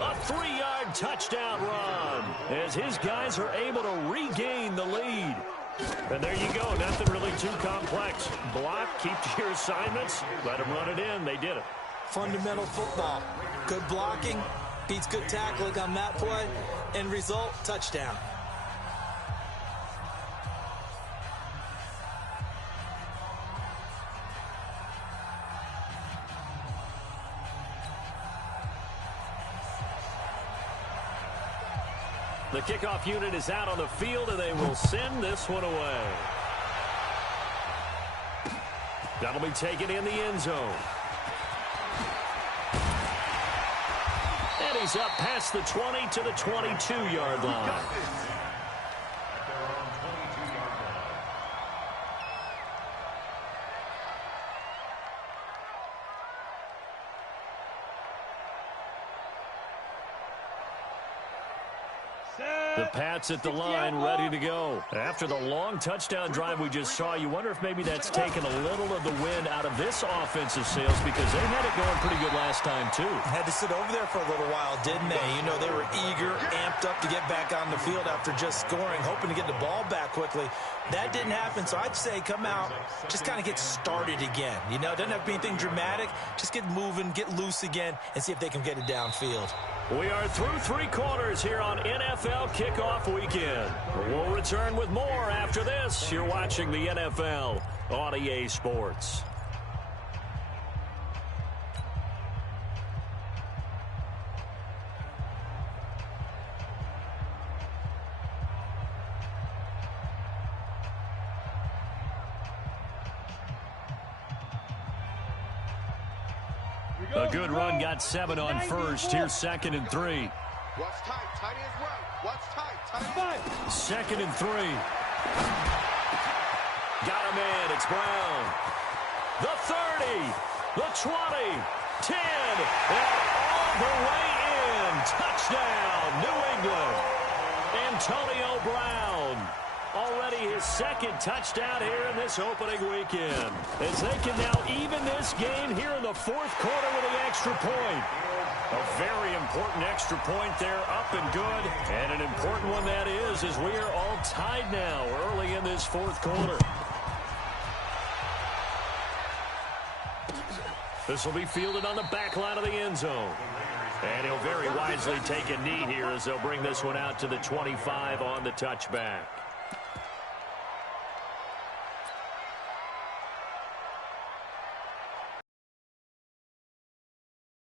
A 3-yard touchdown run as his guys are able to regain the lead. And there you go. Nothing really too complex. Block, keep to your assignments, let them run it in. They did it. Fundamental football. Good blocking, beats good tackling on that play. End result, touchdown. The kickoff unit is out on the field, and they will send this one away. That'll be taken in the end zone. And he's up past the 20 to the 22-yard line. The Pats at the line, ready to go. After the long touchdown drive we just saw, you wonder if maybe that's taken a little of the wind out of this offensive sails, because they had it going pretty good last time, too. Had to sit over there for a little while, didn't they? You know, they were eager, amped up to get back on the field after just scoring, hoping to get the ball back quickly. That didn't happen, so I'd say come out, just kind of get started again. You know, it doesn't have to be anything dramatic. Just get moving, get loose again, and see if they can get it downfield. We are through 3 quarters here on NFL Kickoff Weekend. We'll return with more after this. You're watching the NFL on EA Sports. A good run, got 7 on first. Here's 2nd and 3. Watch tight. Tight ends well. Watch tight. Tight ends. 2nd and 3. Got him in. It's Brown. The 30. The 20. 10. And all the way in. Touchdown, New England. Antonio Brown. Already his 2nd touchdown here in this opening weekend. As they can now even this game here in the 4th quarter with an extra point. A very important extra point there, up and good. And an important one that is, as we are all tied now early in this 4th quarter. This will be fielded on the back line of the end zone. And he'll very wisely take a knee here as they'll bring this one out to the 25 on the touchback.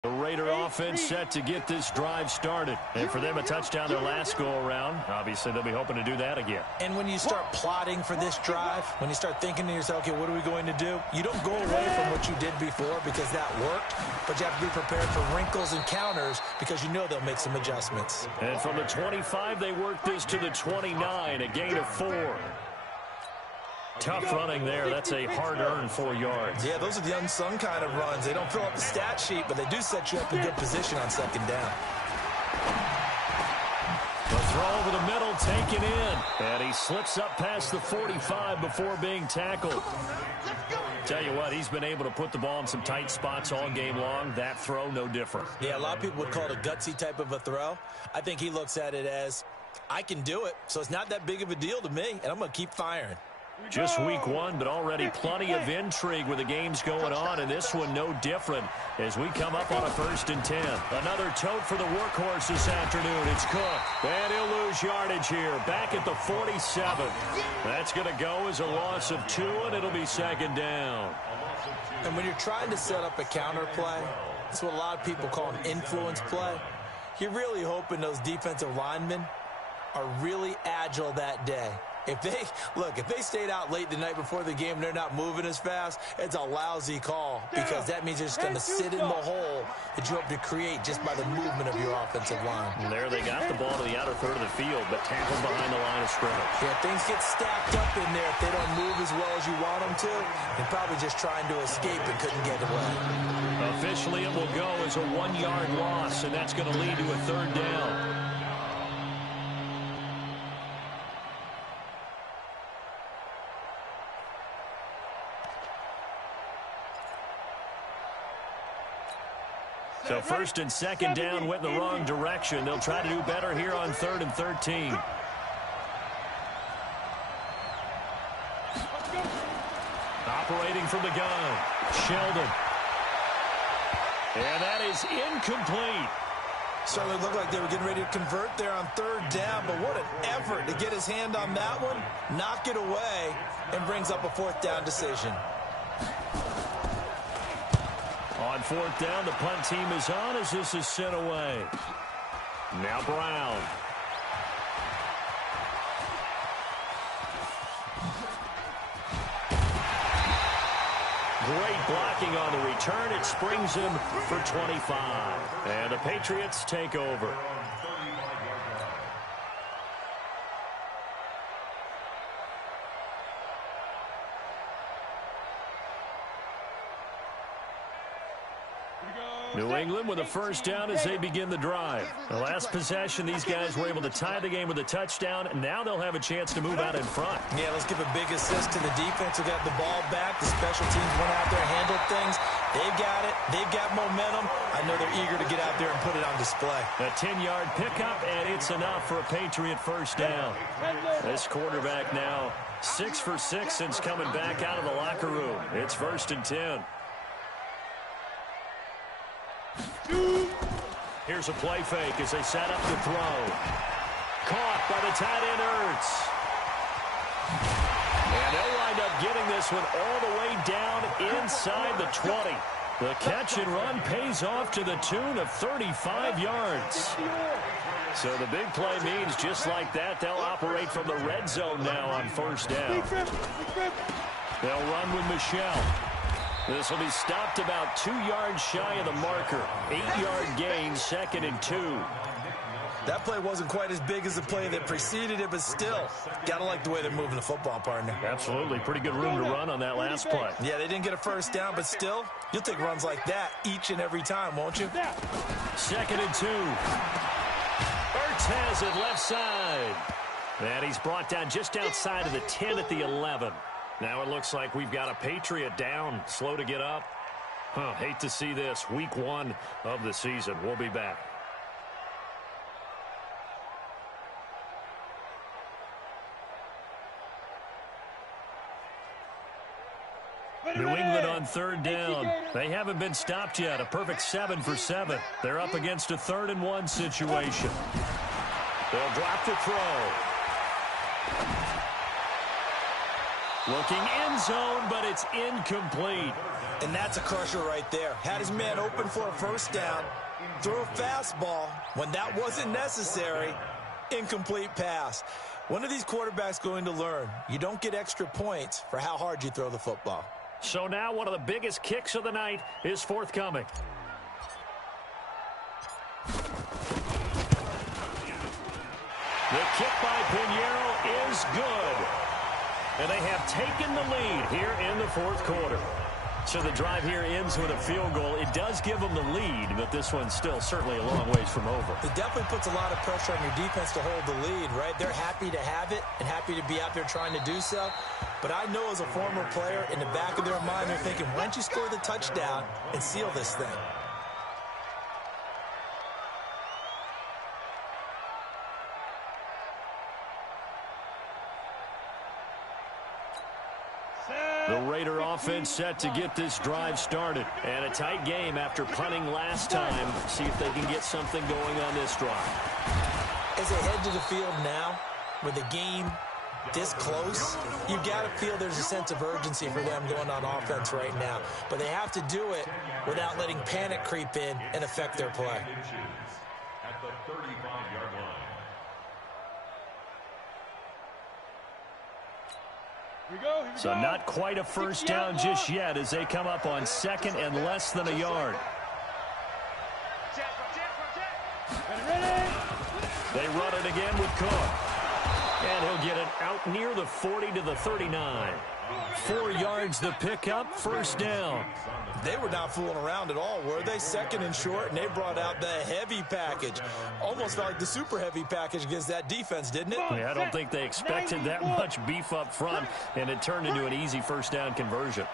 The Raider offense set to get this drive started. And for them, a touchdown their last go-around. Obviously, they'll be hoping to do that again. And when you start plotting for this drive, when you start thinking to yourself, okay, what are we going to do? You don't go away from what you did before because that worked, but you have to be prepared for wrinkles and counters because you know they'll make some adjustments. And from the 25, they work this to the 29, a gain of 4. Tough running there. That's a hard-earned 4 yards. Yeah, those are the unsung kind of runs. They don't fill up the stat sheet, but they do set you up in good position on 2nd down. The throw over the middle, taken in. And he slips up past the 45 before being tackled. Tell you what, he's been able to put the ball in some tight spots all game long. That throw, no different. Yeah, a lot of people would call it a gutsy type of a throw. I think he looks at it as, I can do it, so it's not that big of a deal to me, and I'm going to keep firing. Just week 1, but already plenty of intrigue with the games going on, and this one no different as we come up on a 1st and 10. Another tote for the workhorse this afternoon. It's Cook, and he'll lose yardage here. Back at the 47. That's going to go as a loss of 2, and it'll be 2nd down. And when you're trying to set up a counter play, that's what a lot of people call an influence play. You're really hoping those defensive linemen are really agile that day. If they stayed out late the night before the game and they're not moving as fast, it's a lousy call because that means they're just going to sit in the hole that you hope to create just by the movement of your offensive line. And there they got the ball to the outer third of the field, but tackled behind the line of scrimmage. Yeah, things get stacked up in there if they don't move as well as you want them to. They're probably just trying to escape and couldn't get away. Officially, it will go as a 1-yard loss, and that's going to lead to a 3rd down. So 1st and 2nd down went in the wrong direction. They'll try to do better here on 3rd and 13. Operating from the gun, Sheldon. And that is incomplete. Certainly looked like they were getting ready to convert there on 3rd down, but what an effort to get his hand on that one, knock it away, and brings up a 4th down decision. On 4th down, the punt team is on as this is sent away. Now Brown. Great blocking on the return. It springs him for 25. And the Patriots take over. New England with a 1st down as they begin the drive. The last possession, these guys were able to tie the game with a touchdown. Now they'll have a chance to move out in front. Yeah, let's give a big assist to the defense who got the ball back. The special teams went out there, handled things. They've got it. They've got momentum. I know they're eager to get out there and put it on display. A 10-yard pickup, and it's enough for a Patriot 1st down. This quarterback now 6 for 6 since coming back out of the locker room. It's 1st and 10. Here's a play fake as they set up the throw. Caught by the tight end Ertz. And they'll wind up getting this one all the way down inside the 20. The catch and run pays off to the tune of 35 yards. So the big play means just like that, they'll operate from the red zone now on 1st down. They'll run with Michelle. This will be stopped about 2 yards shy of the marker. 8-yard gain, 2nd and 2. That play wasn't quite as big as the play that preceded it, but still, got to like the way they're moving the football, partner. Absolutely. Pretty good room to run on that last play. Yeah, they didn't get a first down, but still, you'll take runs like that each and every time, won't you? 2nd and 2. Ertz has it left side. And he's brought down just outside of the 10 at the 11. Now it looks like we've got a Patriot down, slow to get up. Hate to see this. Week 1 of the season. We'll be back. New England on 3rd down. They haven't been stopped yet. A perfect 7 for 7. They're up against a 3rd and 1 situation. They'll drop the throw. Looking end zone, but it's incomplete. And that's a crusher right there. Had his man open for a first down. Throw a fastball when that wasn't necessary. Incomplete pass. When are these quarterbacks going to learn? You don't get extra points for how hard you throw the football. So now one of the biggest kicks of the night is forthcoming. The kick by Pinheiro is good. And they have taken the lead here in the 4th quarter. So the drive here ends with a field goal. It does give them the lead, but this one's still certainly a long ways from over. It definitely puts a lot of pressure on your defense to hold the lead, right? They're happy to have it and happy to be out there trying to do so. But I know as a former player, in the back of their mind, they're thinking, why don't you score the touchdown and seal this thing? The Raider offense set to get this drive started. And a tight game after punting last time. See if they can get something going on this drive. As they head to the field now, with the game this close, you've got to feel there's a sense of urgency for them going on offense right now. But they have to do it without letting panic creep in and affect their play. At the 35-yard line. So not quite a first down just yet as they come up on 2nd and less than a yard. They run it again with Cook. And he'll get it out near the 40 to the 39. 4 yards the pickup, first down. They were not fooling around at all, were they? 2nd and short, and they brought out the heavy package. Almost felt like the super heavy package against that defense, didn't it? Yeah, I don't think they expected that much beef up front, and it turned into an easy first down conversion.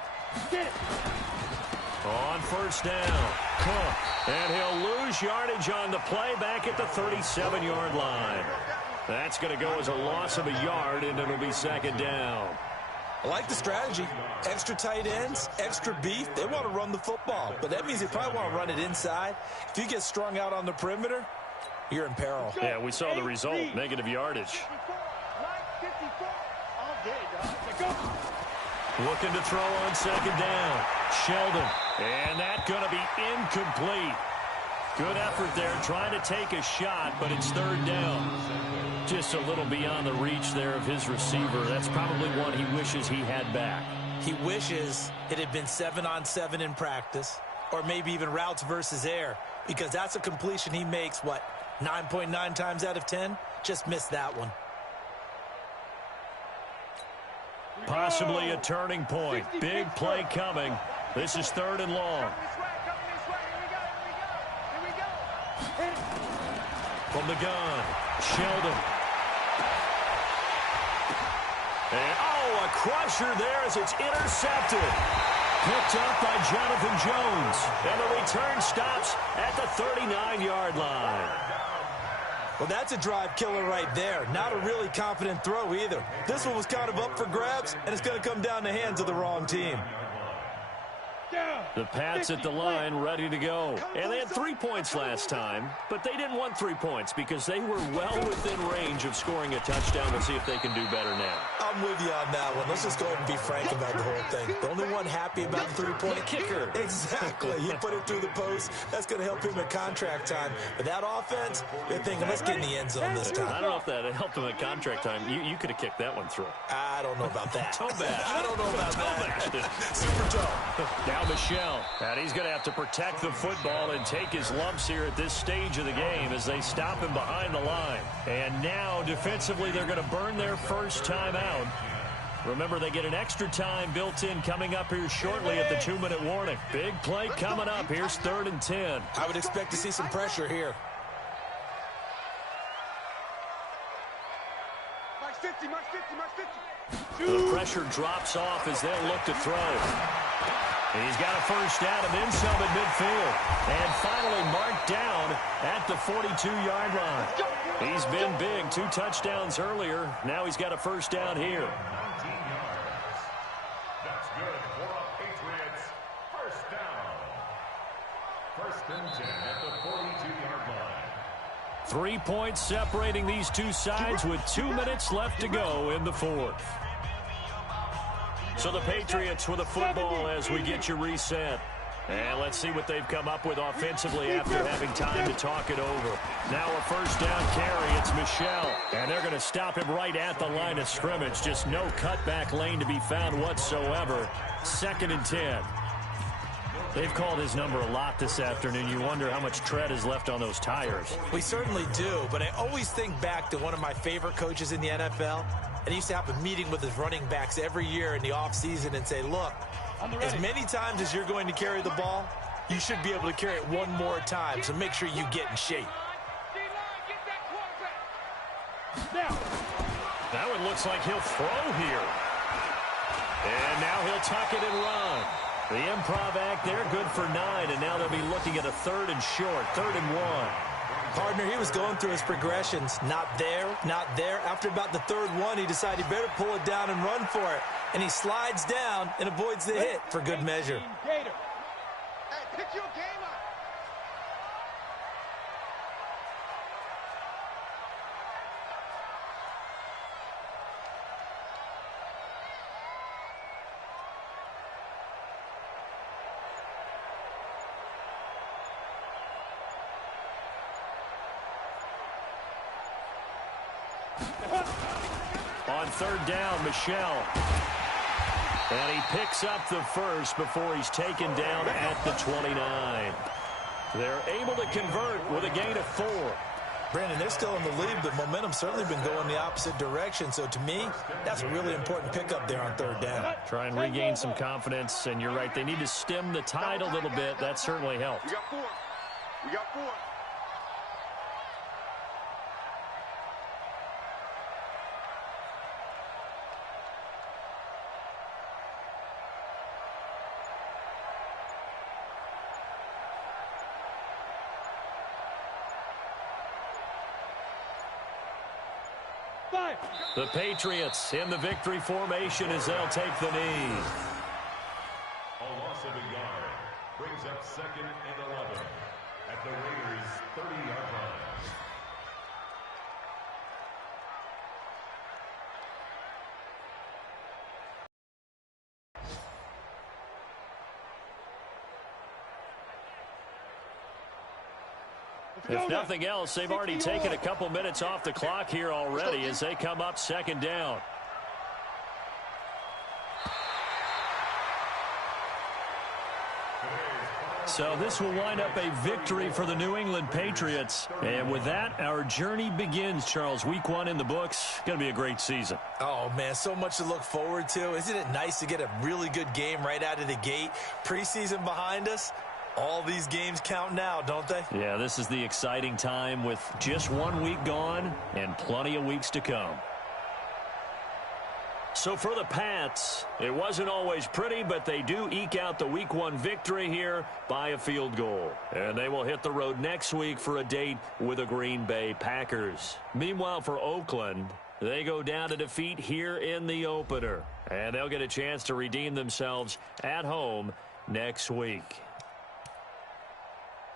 On first down, Cook, and he'll lose yardage on the play back at the 37-yard line. That's going to go as a loss of a yard, and it'll be 2nd down. I like the strategy. Extra tight ends, extra beef. They want to run the football, but that means they probably want to run it inside. If you get strung out on the perimeter, you're in peril. Yeah, we saw the result, negative yardage. Looking to throw on 2nd down. Sheldon, and that's going to be incomplete. Good effort there, trying to take a shot, but it's 3rd down. Just a little beyond the reach there of his receiver. That's probably one he wishes he had back. He wishes it had been 7-on-7 in practice, or maybe even routes versus air, because that's a completion he makes, 9.9 times out of 10? Just missed that one. Possibly a turning point. Big play coming. This is 3rd and long. From the gun, Sheldon. And, a crusher there as it's intercepted. Picked up by Jonathan Jones. And the return stops at the 39-yard line. Well, that's a drive killer right there. Not a really confident throw either. This one was kind of up for grabs, and it's going to come down the hands of the wrong team. Down. The Pats at the line, ready to go. And they had 3 points last time, but they didn't want 3 points because they were well within range of scoring a touchdown. We'll see if they can do better now. I'm with you on that one. Let's just go ahead and be frank about the whole thing. The only one happy about the 3-point kicker. Exactly. He put it through the post. That's going to help him at contract time. But that offense, they're thinking, let's get in the end zone this time. I don't know if that helped him at contract time. You could have kicked that one through. I don't know about that. Toe bash. I don't know about that. Super toe. Now Michelle. And he's going to have to protect the football and take his lumps here at this stage of the game as they stop him behind the line. And now, defensively, they're going to burn their first time out. Remember, they get an extra time built in coming up here shortly at the 2-minute warning. Big play coming up. Here's 3rd and 10. I would expect to see some pressure here. Max 50, Max 50, Max 50. The pressure drops off as they'll look to throw. And he's got a first down and then some at midfield. And finally marked down at the 42-yard line. He's been big. 2 touchdowns earlier. Now he's got a first down here. 19 yards. That's good for a Patriots first down. 1st and 10 at the 42-yard line. 3 points separating these two sides with 2 minutes left to go in the 4th. So the Patriots with a football as we get you reset. And let's see what they've come up with offensively after having time to talk it over. Now a first down carry. It's Michelle. And they're going to stop him right at the line of scrimmage. Just no cutback lane to be found whatsoever. 2nd and 10. They've called his number a lot this afternoon. You wonder how much tread is left on those tires. We certainly do, but I always think back to one of my favorite coaches in the NFL. And he used to have a meeting with his running backs every year in the offseason and say, look, as many times as you're going to carry the ball, you should be able to carry it one more time, so make sure you get in shape. That one looks like he'll throw here. And now he'll tuck it and run. The improv act there, good for 9, and now they'll be looking at a 3rd and short, 3rd and 1. Partner, he was going through his progressions. Not there, not there. After about the 3rd one, he decided he better pull it down and run for it. And he slides down and avoids the hit for good measure. Hey, pick your game up. On 3rd down, Michelle. And he picks up the first before he's taken down at the 29. They're able to convert with a gain of 4. Brandon, they're still in the lead, but momentum's certainly been going the opposite direction. So to me, that's a really important pickup there on 3rd down. Try and regain some confidence, and you're right, they need to stem the tide a little bit. That certainly helped. We got 4. We got 4. The Patriots in the victory formation as they'll take the knee. A loss of a yard brings up 2nd and 11 at the Raiders' 30-yard line. If nothing else, they've already taken a couple minutes off the clock here already as they come up 2nd down. So this will wind up a victory for the New England Patriots. And with that, our journey begins, Charles. Week 1 in the books. Going to be a great season. Oh, man, so much to look forward to. Isn't it nice to get a really good game right out of the gate? Preseason behind us. All these games count now, don't they? Yeah, this is the exciting time with just 1 week gone and plenty of weeks to come. So for the Pats, it wasn't always pretty, but they do eke out the Week 1 victory here by a field goal. And they will hit the road next week for a date with the Green Bay Packers. Meanwhile, for Oakland, they go down to defeat here in the opener. And they'll get a chance to redeem themselves at home next week.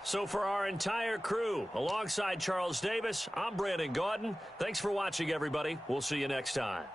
So for our entire crew, alongside Charles Davis, I'm Brandon Gaudin. Thanks for watching, everybody. We'll see you next time.